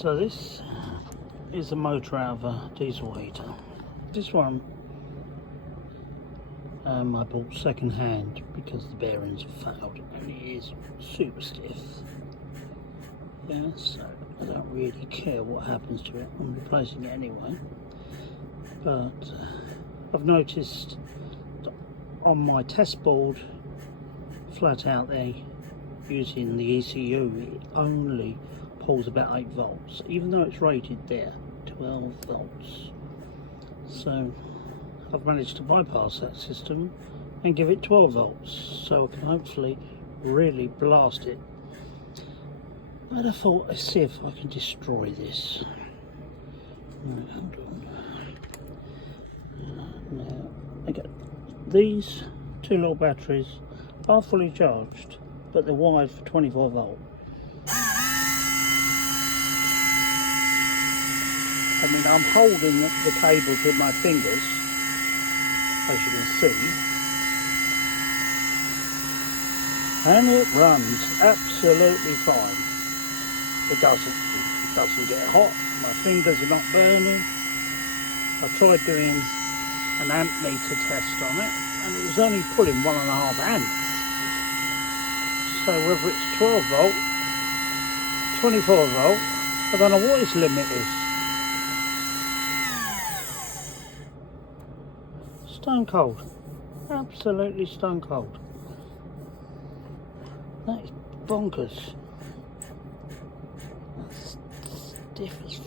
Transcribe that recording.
So this is a motor out of a diesel heater. This one I bought second hand because the bearings have failed and it is super stiff. Yeah, so I don't really care what happens to it. I'm replacing it anyway. But I've noticed that on my test board, flat out there, using the ECU, it only pulls about 8 volts, even though it's rated there 12 volts. So I've managed to bypass that system and give it 12 volts, so I can hopefully really blast it. But I thought, let's see if I can destroy this. Right, hold on. Now, I got these 2 little batteries are fully charged, but they're wired for 24 volt. I mean, I'm holding the cables with my fingers, as you can see, and it runs absolutely fine. It doesn't get hot, my fingers are not burning. I tried doing an amp meter test on it, and it was only pulling 1.5 amps. So whether it's 12 volt, 24 volt, I don't know what its limit is. Stone cold, absolutely stone cold. That is bonkers. That's stiff as